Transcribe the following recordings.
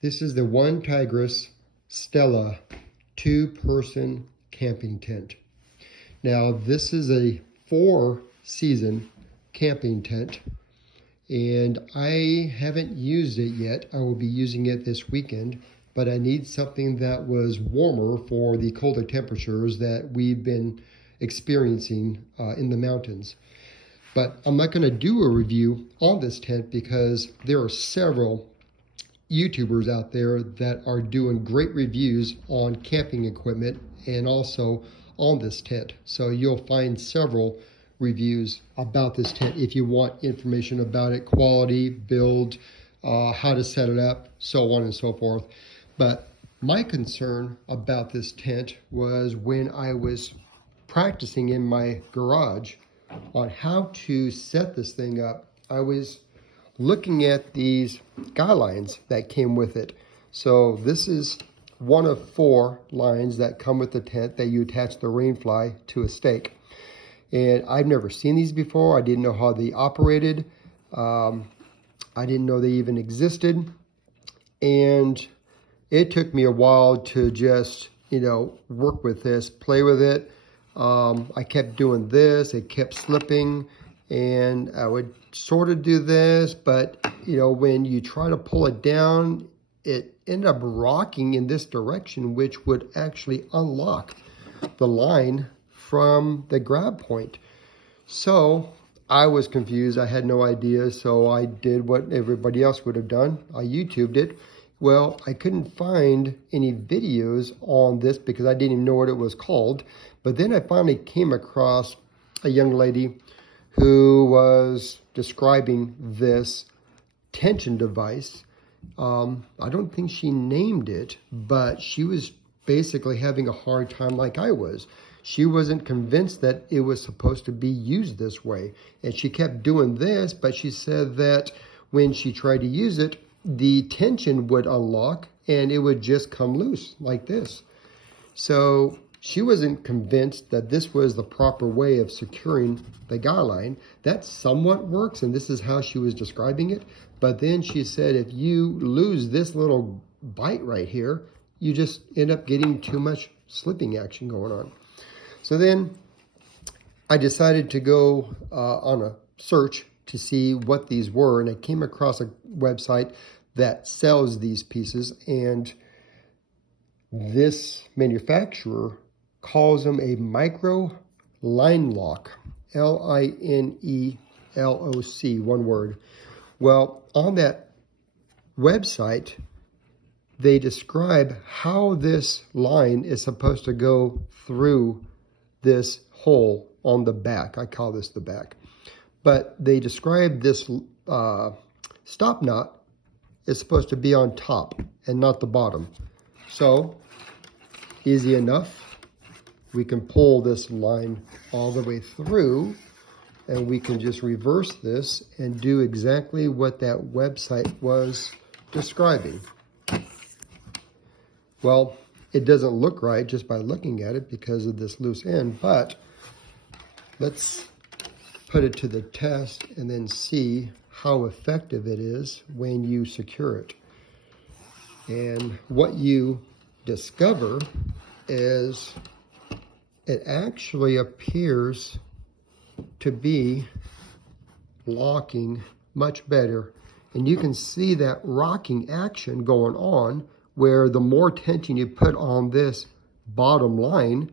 This is the OneTigris Stella 2-person camping tent. Now this is a 4-season camping tent and I haven't used it yet. I will be using it this weekend, but I need something that was warmer for the colder temperatures that we've been experiencing in the mountains. But I'm not going to do a review on this tent because there are several YouTubers out there that are doing great reviews on camping equipment and also on this tent. So you'll find several reviews about this tent if you want information about it, quality, build, how to set it up, so on and so forth. But my concern about this tent was when I was practicing in my garage on how to set this thing up, I was looking at these guy lines that came with it. So this is one of 4 lines that come with the tent that you attach the rainfly to a stake. And I've never seen these before. I didn't know how they operated. I didn't know they even existed. And it took me a while to just, work with this, play with it. I kept doing this, it kept slipping, and I would sort of do this, but when you try to pull it down, it ended up rocking in this direction, which would actually unlock the line from the grab point. So I was confused, I had no idea, so I did what everybody else would have done. I YouTubed it. Well, I couldn't find any videos on this because I didn't even know what it was called. But then I finally came across a young lady who was describing this tension device. I don't think she named it, but she was basically having a hard time like I was. She wasn't convinced that it was supposed to be used this way. And she kept doing this, but she said that when she tried to use it, the tension would unlock and it would just come loose like this. So she wasn't convinced that this was the proper way of securing the guy line. That somewhat works, and this is how she was describing it. But then she said if you lose this little bite right here, you just end up getting too much slipping action going on. So then I decided to go on a search to see what these were, and I came across a website that sells these pieces, and this manufacturer calls them a Micro Lineloc, L-I-N-E-L-O-C, one word. Well, on that website, they describe how this line is supposed to go through this hole on the back. I call this the back. But they describe this stop knot is supposed to be on top and not the bottom. So, easy enough. We can pull this line all the way through, and we can just reverse this and do exactly what that website was describing. Well, it doesn't look right just by looking at it because of this loose end, but let's put it to the test and then see how effective it is when you secure it. And what you discover is it actually appears to be locking much better. And you can see that rocking action going on where the more tension you put on this bottom line,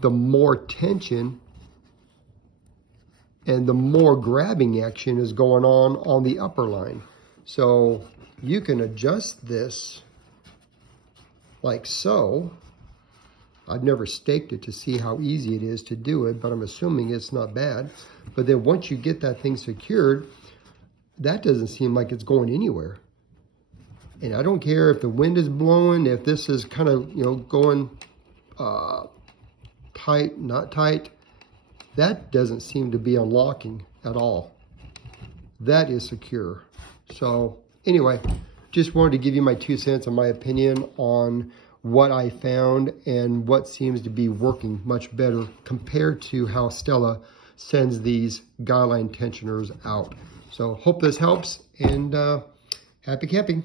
the more tension and the more grabbing action is going on the upper line. So you can adjust this like so. I've never staked it to see how easy it is to do it, but I'm assuming it's not bad. But then once you get that thing secured, that doesn't seem like it's going anywhere. And I don't care if the wind is blowing, if this is kind of, going tight, not tight. That doesn't seem to be unlocking at all. That is secure. So anyway, just wanted to give you my 2 cents and my opinion on what I found and what seems to be working much better compared to how Stella sends these guy line tensioners out. So hope this helps, and happy camping.